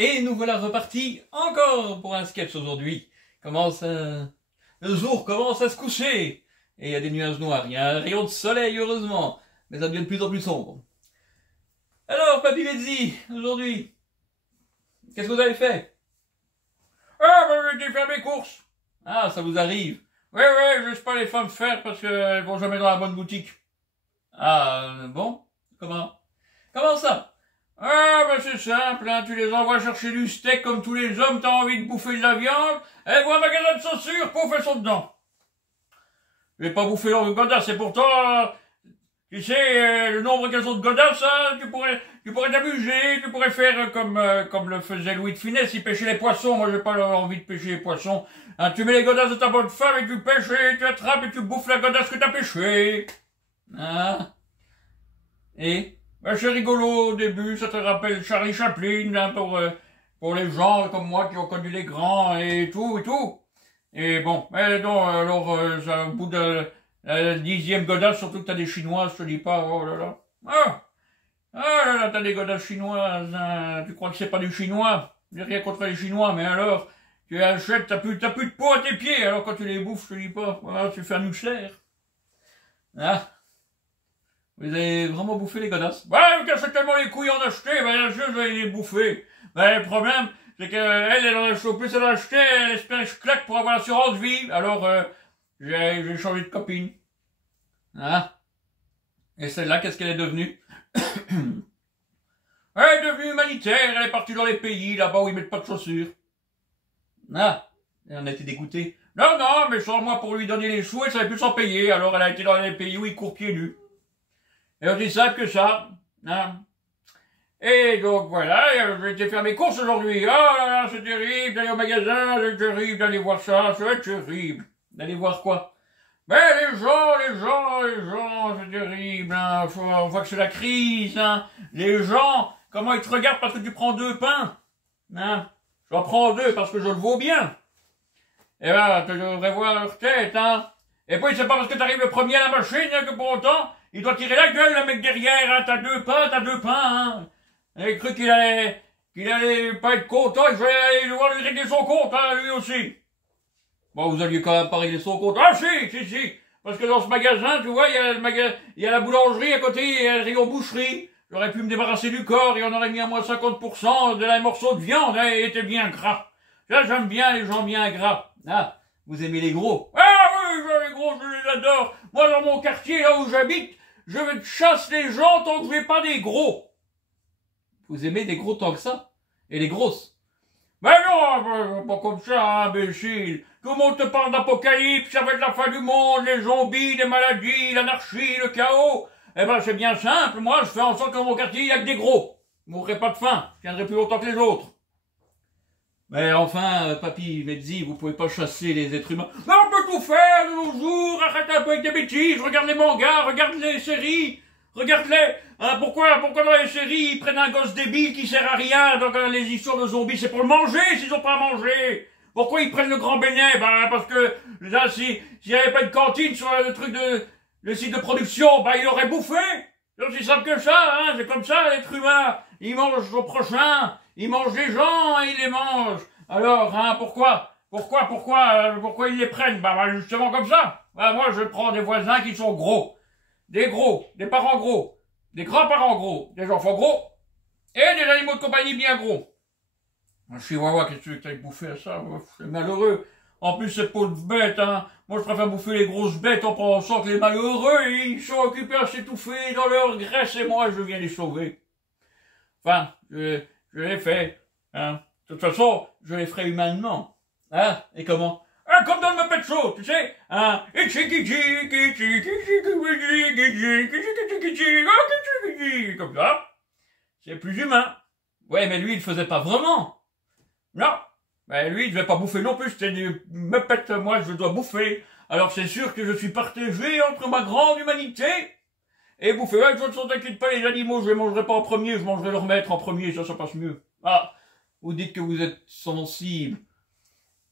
Et nous voilà repartis encore pour un sketch aujourd'hui. Le jour commence à se coucher. Et il y a des nuages noirs. Il y a un rayon de soleil, heureusement. Mais ça devient de plus en plus sombre. Alors, Papy Mezzi, aujourd'hui, qu'est-ce que vous avez fait? Ah, ben, j'ai fait mes courses. Ah, ça vous arrive. Oui, je laisse pas les femmes faire parce qu'elles vont jamais dans la bonne boutique. Ah, bon? Comment ça? Ah, ben c'est simple, hein, tu les envoies chercher du steak comme tous les hommes, t'as envie de bouffer de la viande, elles voient un magasin de chaussures, pouf, elles sont dedans. Je vais pas bouffer leur godasse, et pourtant, tu sais, le nombre qu'elles ont de godasses, hein, tu pourrais t'amuser, tu pourrais faire comme le faisait Louis de Funès, il pêchait les poissons, moi j'ai pas envie de pêcher les poissons. Hein, tu mets les godasses de ta bonne femme et tu pêches et tu attrapes et tu bouffes la godasse que t'as pêchée. Ah. Et? Ben, c'est rigolo au début, ça te rappelle Charlie Chaplin, hein, pour les gens comme moi qui ont connu les grands et tout. Et bon, mais non, alors, au bout de la 10e godasse, surtout que t'as des chinoises, je te dis pas, oh là là. Ah là là, t'as des godasses chinoises, hein, tu crois que c'est pas du chinois? J'ai rien contre les chinois, mais alors, tu achètes, t'as plus de peau à tes pieds, alors quand tu les bouffes, je te dis pas, voilà, tu fais un Huxler. Ah. Vous avez vraiment bouffé les godasses? Ouais, vous cassez tellement les couilles en acheter, ben, je vais les bouffer. Ben, le problème, c'est elle en a chopé, elle a acheté, elle espère que je claque pour avoir l'assurance vie. Alors, j'ai changé de copine. Ah. Et celle-là, qu'est-ce qu'elle est devenue? Elle est devenue humanitaire, elle est partie dans les pays, là-bas où ils mettent pas de chaussures. Ah. Et on a été dégoûtés. Non, mais sans moi pour lui donner les sous, elle savait plus s'en payer, alors elle a été dans les pays où ils courent pieds nus. Et aussi simple que ça, hein. Et donc voilà, j'ai été faire mes courses aujourd'hui. Ah là là, c'est terrible d'aller au magasin, c'est terrible d'aller voir ça, c'est terrible. D'aller voir quoi? Mais les gens, c'est terrible, hein. On voit que c'est la crise, hein. Les gens, comment ils te regardent parce que tu prends 2 pains, hein. J'en prends 2 parce que je le vaux bien. Et là, tu devrais voir leur tête, hein. Et puis c'est pas parce que t'arrives le premier à la machine, hein, que pour autant, il doit tirer la gueule, le mec derrière, hein. T'as 2 pains, hein. Il a cru qu'il allait pas être content, il fallait aller devoir lui régler son compte, hein, lui aussi. Bon, vous aviez quand même pas réglé son compte. Ah, si. Parce que dans ce magasin, tu vois, il y a la boulangerie à côté, il y a le rayon boucherie. J'aurais pu me débarrasser du corps et on aurait mis à moins 50% de la morceau de viande, hein, et était bien gras. Là, j'aime bien les gens bien gras. Ah, vous aimez les gros? Ah oui, les gros, je les adore. Moi, dans mon quartier, là où j'habite, je vais te chasse les gens tant que je n'ai pas des gros. Vous aimez des gros tant que ça? Et les grosses? Ben non, pas comme ça, imbécile. Tout le monde te parle d'apocalypse, ça va être la fin du monde, les zombies, les maladies, l'anarchie, le chaos. Eh ben, c'est bien simple. Moi, je fais en sorte que dans mon quartier, il y a que des gros. Je mourrai pas de faim. Je tiendrai plus longtemps que les autres. Mais enfin, Papy Mezzi, vous pouvez pas chasser les êtres humains. Mais on peut tout faire de nos jours. Arrête un peu avec des bêtises. Regarde les mangas, regarde les séries. Regarde-les. Hein, pourquoi dans les séries, ils prennent un gosse débile qui sert à rien dans les histoires de zombies? C'est pour le manger s'ils ont pas à manger. Pourquoi ils prennent le grand Bénet? Ben, parce que, là, s'il y avait pas de cantine sur le site de production, ben, il aurait bouffé. C'est aussi simple que ça, hein. C'est comme ça, l'être humain. Il mange son prochain. Il mange des gens et il les mange. Alors, hein, pourquoi ils les prennent? Ben, justement comme ça. Ben, moi, je prends des voisins qui sont gros. Des parents gros, des grands-parents gros, des enfants gros, et des animaux de compagnie bien gros. Je suis wawa, qu'est-ce que tu veux que t'ailles bouffer à ça? C'est malheureux. En plus, ces pauvres bêtes, hein. Moi, je préfère bouffer les grosses bêtes en pensant que les malheureux, ils sont occupés à s'étouffer dans leur graisse et moi, je viens les sauver. Enfin, je les fais, hein. De toute façon, je les ferai humainement. Ah, et comment? Ah, comme dans le Muppet Show, tu sais, hein. Comme ça. C'est plus humain. Ouais, mais lui, il le faisait pas vraiment. Non. Ben, lui, il devait pas bouffer non plus, c'était du Muppet, moi, je dois bouffer. Alors, c'est sûr que je suis partagé entre ma grande humanité et bouffer. Ouais, je ne t'inquiète pas, les animaux, je les mangerai pas en premier, je mangerai leur maître en premier, ça passe mieux. Ah, vous dites que vous êtes sensible.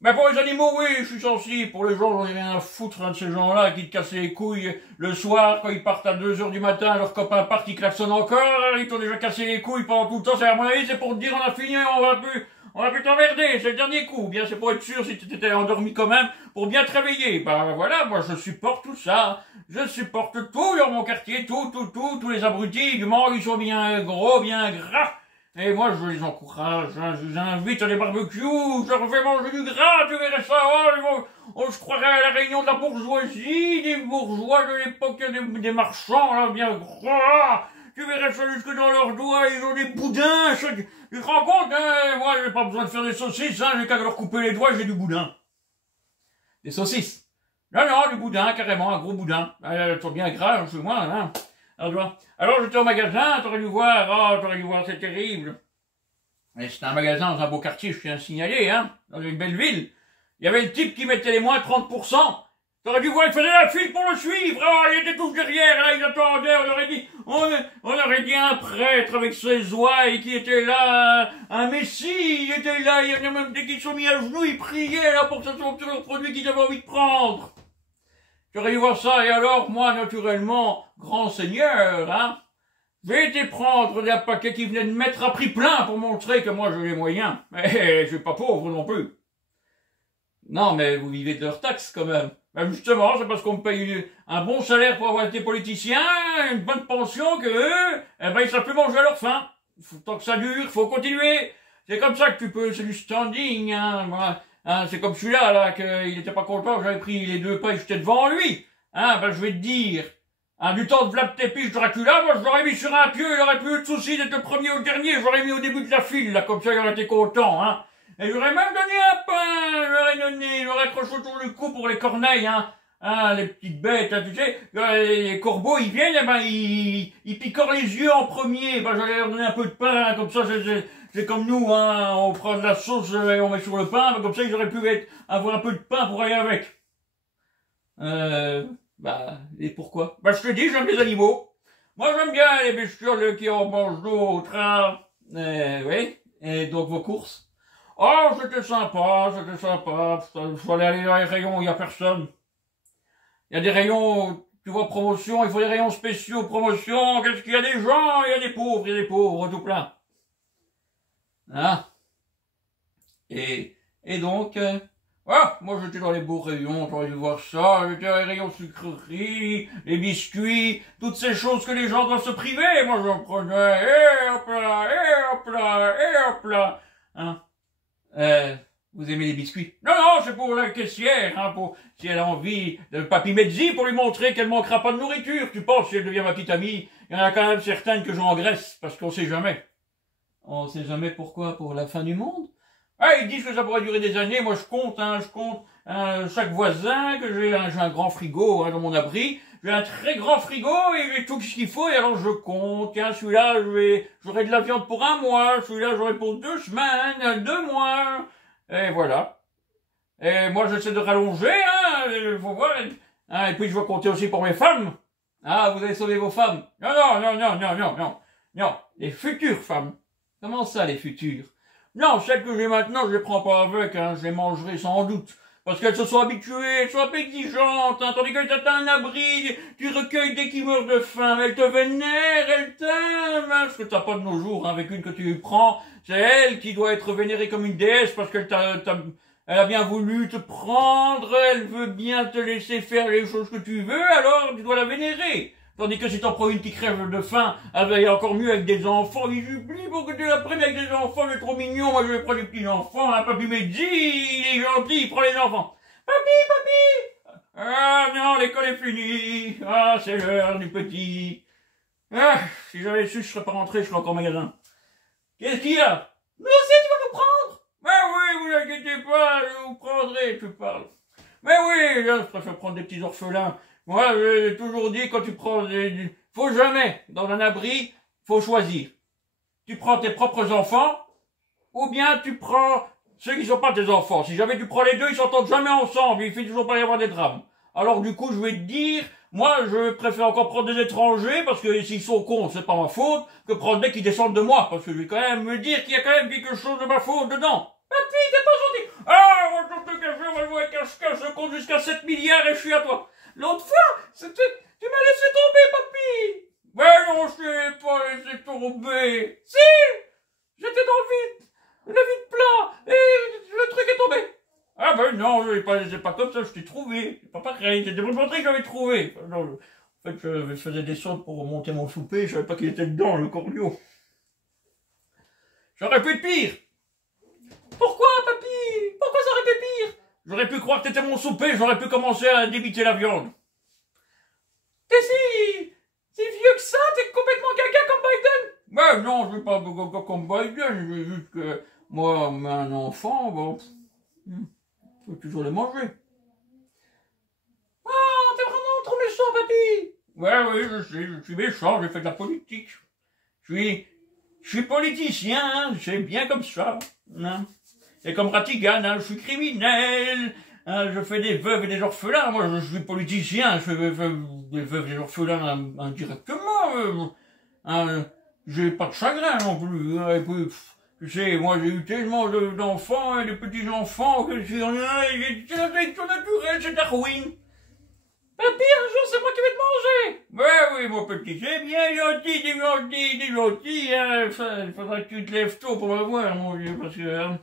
Mais pour les animaux, oui, je suis sensible. Pour les gens, j'en ai rien à foutre, hein, de ces gens-là qui te cassent les couilles le soir, quand ils partent à 2 heures du matin, leurs copains partent, ils klaxonnent encore, hein, ils t'ont déjà cassé les couilles pendant tout le temps. C'est, à mon avis, c'est pour te dire, on a fini, on va plus t'emmerder, c'est le dernier coup. Bien, c'est pour être sûr si tu t'étais endormi quand même, pour bien te réveiller. Bah, voilà, moi, je supporte tout ça. Je supporte tout dans mon quartier, tous les abrutis, du moment ils sont bien gros, bien gras. Et moi, je les encourage, hein, je les invite à des barbecues, je leur fais manger du gras, tu verrais ça, je croirais à la réunion de la bourgeoisie, des bourgeois de l'époque des marchands, là, bien gras, tu verrais ça jusque dans leurs doigts, ils ont des boudins, tu te rends compte, hein, moi, j'ai pas besoin de faire des saucisses, hein, j'ai qu'à leur couper les doigts, j'ai du boudin. Des saucisses. Non, du boudin, carrément, un gros boudin. Elles sont bien gras, chez moi, hein. Alors j'étais au magasin, t'aurais dû voir, c'est terrible. Et c'était un magasin dans un beau quartier, je tiens à signaler, hein, dans une belle ville. Il y avait le type qui mettait les moins 30%. T'aurais dû voir, il faisait la file pour le suivre, il était tous derrière, là, ils attendaient, on aurait dit un prêtre avec ses ouailles qui était là, un messie, il était là, il y en a même des qui sont mis à genoux, ils priaient, là, pour que ça soit le produit qu'ils avaient envie de prendre. J'aurais dû voir ça, et alors, moi, naturellement, grand seigneur, hein, j'ai été prendre des paquets qui venaient de mettre à prix plein pour montrer que moi, j'ai les moyens. Mais je suis pas pauvre non plus. Non, mais vous vivez de leurs taxes, quand même. Ben justement, c'est parce qu'on me paye un bon salaire pour avoir été politicien, une bonne pension, que eux, eh ben, ils savent plus manger à leur faim. Tant que ça dure, faut continuer. C'est comme ça que tu peux, c'est du standing, hein, voilà. Hein, c'est comme celui-là, là, qu'il était pas content, j'avais pris les 2 pas et j'étais devant lui. Hein, ben, je vais te dire. Hein, du temps de Vlad Tepes Dracula, moi, je l'aurais mis sur un pieu, il aurait plus eu de soucis d'être le premier ou le dernier, je l'aurais mis au début de la file, là, comme ça, il aurait été content, hein. Et j'aurais même donné un pain, j'aurais accroché autour du cou pour les corneilles, hein. Hein, les petites bêtes, hein, tu sais, les corbeaux, ils viennent, eh ben, ils picorent les yeux en premier, ben, j'allais leur donner un peu de pain, hein, comme ça, c'est comme nous, hein, on prend de la sauce et on met sur le pain, comme ça ils auraient pu avoir un peu de pain pour aller avec. Et pourquoi? Bah, je te dis, j'aime les animaux. Moi, j'aime bien les bestioles qui en mangent d'autres, hein. Oui. Et donc vos courses? Oh, c'était sympa. Il fallait aller dans les rayons, il y a personne. Il y a des rayons, tu vois, promotion, il faut des rayons spéciaux, promotion, qu'est-ce qu'il y a des gens, il y a des pauvres, tout plein. Ah. Et donc, Moi j'étais dans les beaux rayons, j'aurais dû voir ça, j'étais dans les rayons sucreries, les biscuits, toutes ces choses que les gens doivent se priver, moi j'en prenais, et hop là, hein. vous aimez les biscuits? Non, c'est pour la caissière, hein, si elle a envie de Papy Mezzi, pour lui montrer qu'elle manquera pas de nourriture, tu penses, si elle devient ma petite amie, il y en a quand même certaines que j'engraisse, parce qu'on sait jamais. On sait jamais pourquoi, pour la fin du monde? Ah, ils disent que ça pourrait durer des années. Moi, je compte, chaque voisin, que j'ai un grand frigo, hein, dans mon abri. J'ai un très grand frigo et j'ai tout ce qu'il faut. Et alors, je compte. Tiens, celui-là, j'aurai de la viande pour 1 mois. Celui-là, j'aurai pour 2 semaines, 2 mois. Et voilà. Et moi, j'essaie de rallonger, hein, faut voir. Hein, et puis, je vais compter aussi pour mes femmes. Ah, vous allez sauver vos femmes? Non, les futures femmes. Comment ça, les futures? Non, celles que j'ai maintenant, je les prends pas avec, hein, je les mangerai sans doute. Parce qu'elles se sont habituées, elles sont un peu exigeantes, hein, tandis que t'as un abri, tu recueilles dès qu'ils meurent de faim, elles te vénèrent, elles t'aiment, hein, ce que t'as pas de nos jours, hein, avec une que tu prends, c'est elle qui doit être vénérée comme une déesse parce qu'elle elle a bien voulu te prendre, elle veut bien te laisser faire les choses que tu veux, alors tu dois la vénérer. Tandis que si t'en prends une qui crève de faim, elle va y encore mieux avec des enfants. Ils oublient pour que tu la prennes avec des enfants, c'est trop mignon. Moi, je vais prendre des petits enfants. Hein. Papy Mehdi, il est gentil, il prend les enfants. Papy! Ah non, l'école est finie. Ah, c'est l'heure du petit. Ah, si j'avais su, je serais pas rentré, je serais encore au magasin. Qu'est-ce qu'il y a? Mais aussi, tu vas nous prendre! Mais oui, vous inquiétez pas, je vous prendrai, tu parles. Mais oui, là, je préfère prendre des petits orphelins. Moi, j'ai toujours dit, quand tu prends faut jamais, dans un abri, faut choisir. Tu prends tes propres enfants, ou bien tu prends ceux qui sont pas tes enfants. Si jamais tu prends les deux, ils s'entendent jamais ensemble, il fait toujours pas y avoir des drames. Alors du coup, je vais te dire, moi, je préfère encore prendre des étrangers, parce que s'ils sont cons, c'est pas ma faute, que prendre des qui descendent de moi, parce que je vais quand même me dire qu'il y a quand même quelque chose de ma faute dedans. Bah papy, t'es pas gentil. Ah, moi, je te cache, on va jouer cache-cache, je compte jusqu'à 7 milliards et je suis à toi. L'autre fois, c'était, tu m'as laissé tomber, papy. Mais non, je t'ai pas laissé tomber. Si, j'étais dans le vide plat, et le truc est tombé. Ah ben non, c'est pas comme ça, je t'ai trouvé. C'est pas pareil, c'était pour te montrer que j'avais trouvé. Non, en fait, je faisais des sauts pour monter mon souper, je savais pas qu'il était dedans, le cornio. J'aurais pu être pire. Pourquoi, papy? Pourquoi ça aurait été pire? J'aurais pu croire que t'étais mon souper, j'aurais pu commencer à débiter la viande. T'es si vieux que ça, t'es complètement gaga comme Biden? Ben non, je suis pas gaga comme Biden, j'ai juste que moi, un enfant, bon, faut toujours les manger. Ah, t'es vraiment trop méchant, papy. Ouais, oui, je suis méchant, j'ai fait de la politique. Je suis politicien, hein, c'est bien comme ça. Hein. Et comme Ratigan, hein, je suis criminel, hein, je fais des veuves et des orphelins. Moi, je suis politicien, je fais des veuves et des orphelins indirectement. J'ai pas de chagrin non plus. Hein, et puis, tu sais, moi, j'ai eu tellement d'enfants et de petits-enfants que c'est la sélection naturelle, c'est Darwin. Papy, un jour, c'est moi qui vais te manger. Ben oui, mon petit, c'est bien gentil, t'es gentil, hein. Il faudra que tu te lèves tôt pour me voir, mon Dieu, parce que... Hein.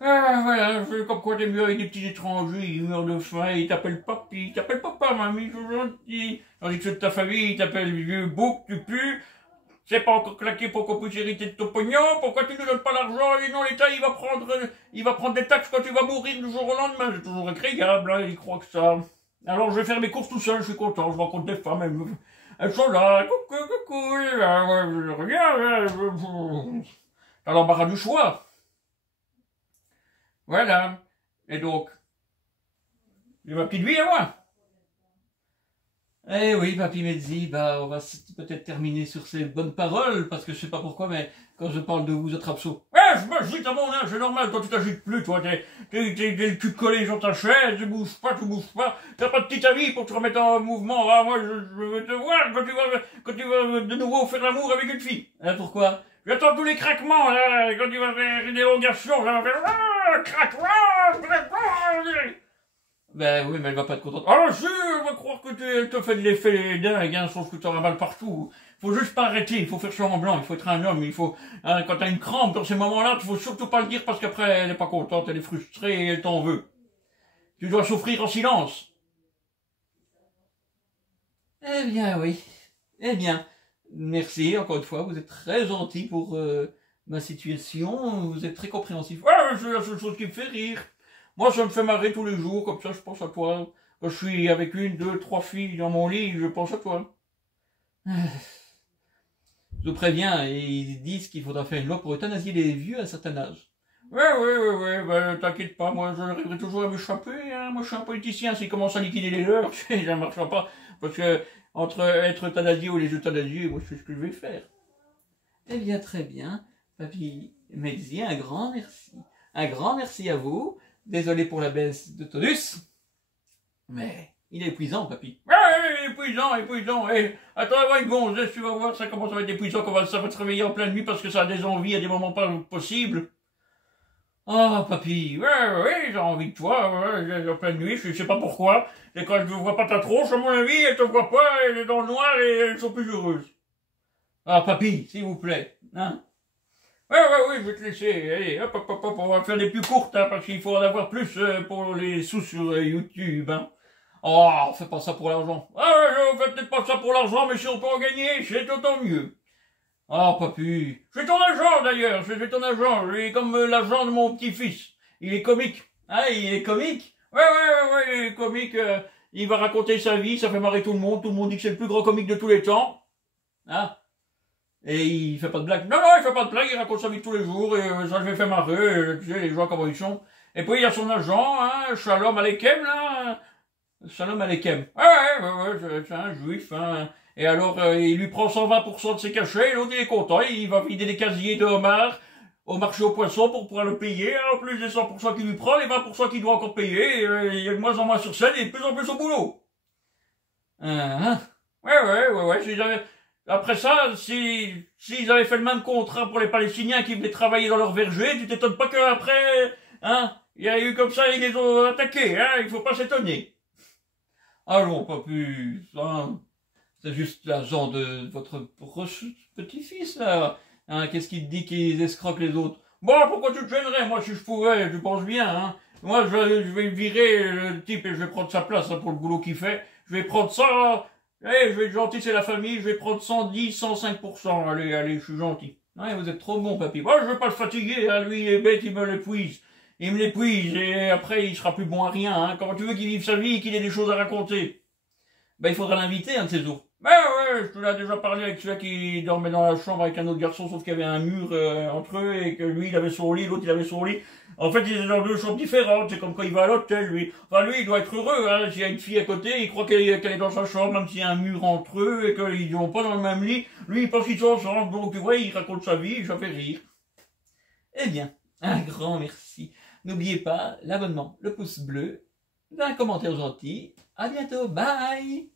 Ah, voilà, comme quoi t'es mieux avec des petits étrangers, ils meurent de faim, ils t'appellent papy, ils t'appellent papa, mamie, c'est gentil. Tandis que ceux de ta famille, ils t'appellent vieux bouc, tu pues. C'est pas encore claqué pour qu'on puisse hériter de ton pognon, pourquoi tu ne donnes pas l'argent, et non, l'État, il va prendre des taxes quand tu vas mourir du jour au lendemain, c'est toujours incroyable, hein, il croit que ça. Alors, je vais faire mes courses tout seul, je suis content, je rencontre des femmes, elles sont là, coucou, regarde, t'as l'embarras du choix. Voilà. Et donc, j'ai ma petite vie à moi. Eh oui, Papy Mezzi, bah, on va peut-être terminer sur ces bonnes paroles, parce que je sais pas pourquoi, mais quand je parle de vous autres absous. Ouais, je m'agite à mon âge, c'est normal, toi tu t'agites plus, toi, t'es le cul collé sur ta chaise, tu bouges pas, t'as pas de petit avis pour te remettre en mouvement, ah, moi, je veux te voir quand tu vas de nouveau faire l'amour avec une fille. Pourquoi? J'attends tous les craquements, là, quand tu vas faire une élongation, ça va faire, crac, Ben oui, mais elle va pas être contente. Ah, si, elle va croire que elle te fait de l'effet dingue, hein, sauf que t'auras mal partout. Faut juste pas arrêter, il faut faire semblant, il faut être un homme, il faut, hein, quand t'as une crampe dans ces moments-là, il faut surtout pas le dire parce qu'après, elle est pas contente, elle est frustrée et elle t'en veut. Tu dois souffrir en silence. Eh bien, oui. Eh bien, merci, encore une fois, vous êtes très gentil pour ma situation, vous êtes très compréhensif. Ouais, c'est la seule chose qui me fait rire. Moi, ça me fait marrer tous les jours, comme ça, je pense à toi. Quand je suis avec 1, 2, 3 filles dans mon lit, je pense à toi. Je vous préviens, ils disent qu'il faudra faire une loi pour euthanasier les vieux à un certain âge. Ouais, ben, t'inquiète pas, moi, j'arriverai toujours à m'échapper, hein. Moi, je suis un politicien, s'ils commencent à liquider les leurs, ça ne marchera pas. Parce que, entre être euthanasié ou les euthanasiés, moi, je sais ce que je vais faire. Eh bien, très bien. Papy Mezzi, un grand merci. Un grand merci à vous. Désolé pour la baisse de tonus. Mais il est épuisant, papy. Ouais, épuisant. Et attends, ouais, gonzesse, tu vas voir, ça commence à être épuisant, ça va te réveiller en pleine nuit parce que ça a des envies à des moments pas possibles. Oh, papy. Ouais, j'ai envie de toi, en pleine nuit, je sais pas pourquoi. Et quand je ne vois pas ta tronche, à mon avis, elle te voit pas, elle est dans le noir et elles sont plus heureuses. Ah, papy, s'il vous plaît, hein. Ouais, je vais te laisser. Allez, hop, on va faire des plus courtes, hein, parce qu'il faut en avoir plus pour les sous sur YouTube, hein. Oh, on fait pas ça pour l'argent. Ah ouais, on fait peut-être pas ça pour l'argent, mais si on peut en gagner, c'est autant mieux. Oh, papy. Je suis ton agent, d'ailleurs, je suis ton agent. Il est comme l'agent de mon petit-fils. Il est comique. Ah, il est comique? Ouais, il est comique. Il va raconter sa vie, ça fait marrer tout le monde dit que c'est le plus grand comique de tous les temps. Ah. Et il fait pas de blagues? Non, il fait pas de blagues, il raconte sa vie tous les jours, et ça je vais faire marrer, tu sais, les gens comment ils sont. Et puis il y a son agent, hein, Shalom Aleichem, là. Shalom Aleichem. Ouais, c'est un juif, hein. Et alors, il lui prend 120% de ses cachets, et l'autre il est content, il va vider les casiers de homard au marché aux poissons pour pouvoir le payer, en plus des 100% qu'il lui prend, les 20% qu'il doit encore payer, il y a de moins en moins sur scène, et de plus en plus au boulot. Ouais. Ouais, si jamais... Après ça, s'ils avaient fait le même contrat pour les Palestiniens qui venaient travailler dans leur verger, tu t'étonnes pas qu'après, hein, il y a eu comme ça, ils les ont attaqués, hein, il faut pas s'étonner. Allons, pas plus, hein. C'est juste l'agent de votre petit-fils, là. Hein, qu'est-ce qu'il te dit qu'ils escroquent les autres? Bon, pourquoi tu te gênerais? Moi, si je pouvais, je pense bien, hein. Moi, je vais virer le type et je vais prendre sa place, hein, pour le boulot qu'il fait. Je vais prendre ça, je vais être gentil, c'est la famille, je vais prendre 110, 105%. Allez, allez, je suis gentil. Ouais, vous êtes trop bon, papy. Moi, je veux pas le fatiguer, hein. Lui, il est bête, il me l'épuise. Il me l'épuise et après, il sera plus bon à rien, hein. Comment tu veux qu'il vive sa vie et qu'il ait des choses à raconter? Ben, il faudra l'inviter, un de ces jours. Ben ouais, je te l'ai déjà parlé avec celui qui dormait dans la chambre avec un autre garçon, sauf qu'il y avait un mur entre eux et que lui, il avait son lit, l'autre, il avait son lit. En fait, ils étaient dans deux chambres différentes, c'est comme quand il va à l'hôtel, lui. Enfin, lui, il doit être heureux, hein. S'il y a une fille à côté, il croit qu'elle est dans sa chambre, même s'il y a un mur entre eux et qu'ils sont pas dans le même lit. Lui, il pense qu'ils sont ensemble, donc tu vois, il raconte sa vie, ça fait rire. Eh bien, un grand merci. N'oubliez pas l'abonnement, le pouce bleu, un commentaire gentil. À bientôt, bye!